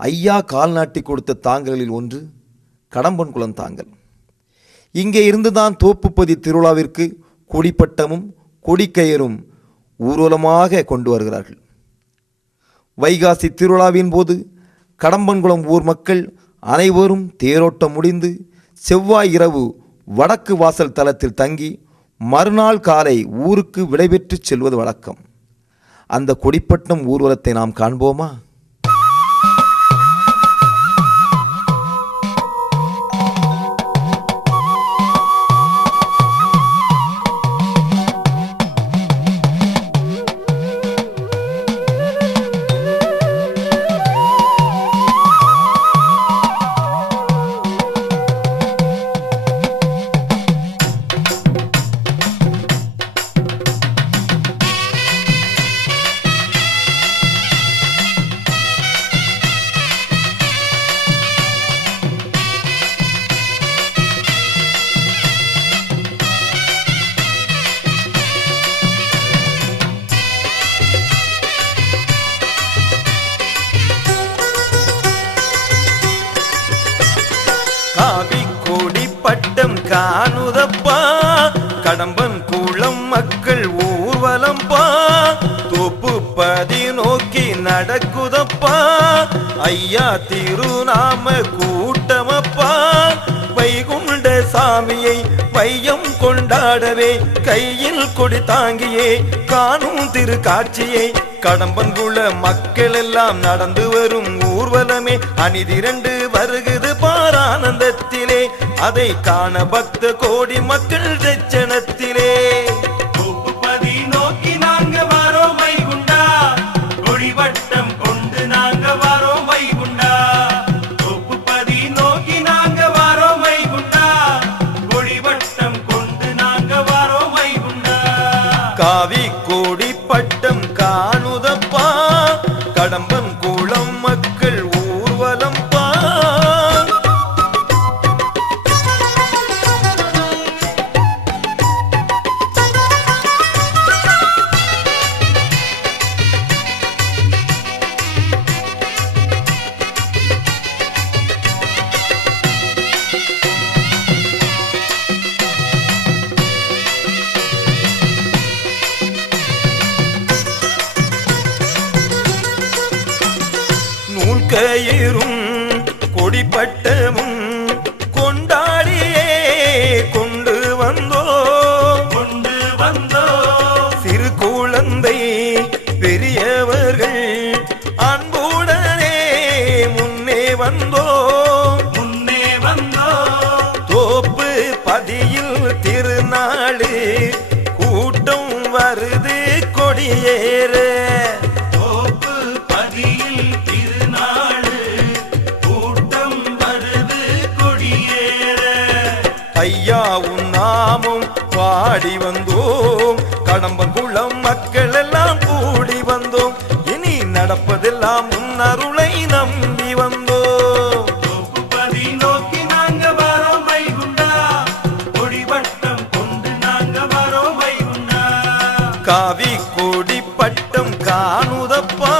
ஐயா கால் நாட்டி கொடுத்த தாங்கல்களில் ஒன்று கடம்பன்குளம் தாங்கல். இங்கே இருந்துதான் தோப்புப்பதி திருவிழாவிற்கு கொடிப்பட்டமும் கொடிக்கயிறும் ஊர்வலமாக கொண்டு வருகிறார்கள். வைகாசி திருவிழாவின் போது கடம்பன்குளம் ஊர் மக்கள் அனைவரும் தேரோட்டம் முடிந்து செவ்வாய் இரவு வடக்கு வாசல் தலத்தில் தங்கி மறுநாள் காலை ஊருக்கு விடைபெற்று செல்வது வழக்கம். அந்த கொடிப்பட்டம் ஊர்வலத்தை நாம் காண்போமா? காவி கொடி பட்டம் காணுதப்பா, கடம்பன் குளம் மக்கள் ஊர்வலம்பா, தோப்புப்பதி நோக்கி நடக்குதப்பா, ஐயா திருநாம கூட்டமப்பா, வைகுண்ட சாமியை வையம் கொண்டாடவே கையில் கொடி தாங்கியே காணும் திரு காட்சியை கடம்பன்குள மக்கள் எல்லாம் நடந்து வரும் ஊர்வலமே அணிதிரண்டு வருகுது பாரானந்தத்திலே, அதை காண பக்த கோடி மக்கள் தட்சணத்திலே. தோப்புப்பதி நோக்கி நாங்க வாரோம் வைகுண்டா, கொடிவட்டம் கொண்டு நாங்க வாரோம் வைகுண்டா. தோப்புப்பதி நோக்கி நாங்க வாரோம் வைகுண்டா, கொடிவட்டம் கொண்டு நாங்க வாரோம் வைகுண்டா. காவி கோடி பட்டம் காணுதப்பா, கடம்பன் குளம் மக்கள் ஊர்வலம் பா. கயிறும் கொடிப்பட்டமும் கொண்டாடியே கொண்டு வந்தோ சிறு குழந்தை பெரியவர்கள் அன்புடனே முன்னே வந்தோ தோப்பு பதியில் திருநாளு கூட்டம் வருது கொடியேற. ஐயா உன் நாமம் பாடி வந்தோம், கடம்பன்குளம் மக்கள் எல்லாம் கூடி வந்தோம், இனி நடப்பதெல்லாம் உன் அருளை நம்பி வந்தோம். தோப்புப்பதி நோக்கி நாங்க வாரோம் வைகுண்டா, கொடிவட்டம் கொண்டு நாங்க வாரோம் வைகுண்டா. காவி கொடி பட்டம் காணுதப்பா,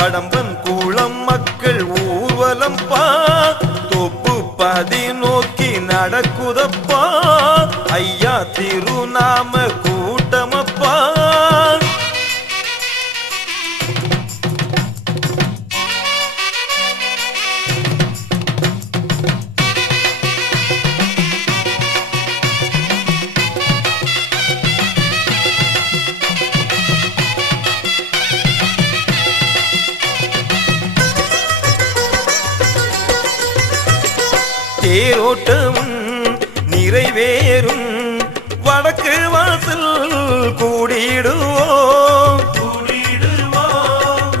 கடம்பன் குளம் மக்கள் ஊர்வலம் பா, தோப்புப்பதி நோக்கி நடக்குதப்பா, ஐயா திருநாம கூட்டமப்பா. தேரோட்டமும் நிறைவேறும் வடக்கு வாசல் கூடிடுவோம்,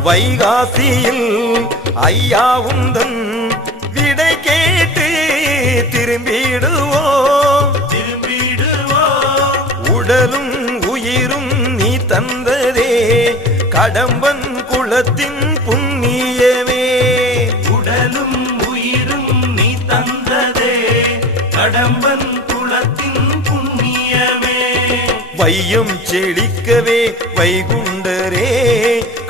வைகாசியில் ஐயா உந்தன் விடை கேட்டு திரும்பிடுவோம். உடலும் உயிரும் நீ தந்ததே கடம்பன் குளத்தின் புண்ணியமே, உடலும் உயிரும் நீ தந்ததே கடம்பன் குளத்தின் புண்ணியமே. வையம் செழிக்கவே வைகுண்டரே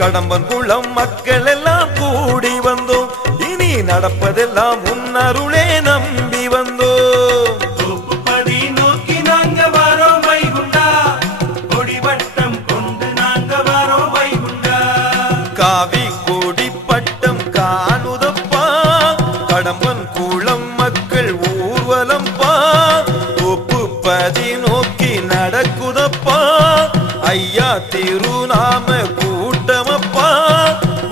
கடம்பன் குளம் மக்கள் எல்லாம் கூடி வந்தோம், நடப்பதெல்லாம் உன்னருளே நம்பி வந்தோம். தோப்புப்பதி நோக்கி நாங்க வரோம் வைகுண்டா, கொடிவட்டம் கொண்டு நாங்க வரோம் வைகுண்டா. காவி கொடி பட்டம் காணுதப்பா, கடம்பன் குளம் மக்கள் ஊர்வலம் பா. தோப்புப்பதி நோக்கி நடக்குதப்பா, ஐயா திருநாம கூட்டமப்பா.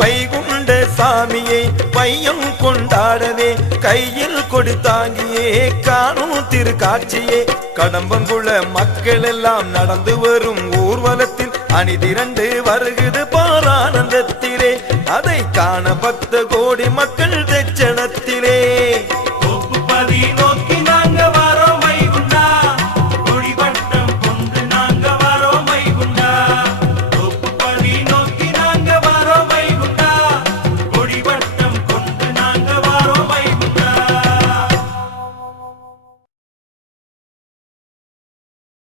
வைகுண்ட சாமியை பையம் கொண்டாடவே, கையில் கொடி தாங்கியே காணும் திருக்காட்சியே. கடம்பங்குள மக்கள் எல்லாம் நடந்து வரும் ஊர்வலத்தில் அணிதிரண்டு வருகுது பாரானந்தத்திலே. அதை காண பக்த கோடி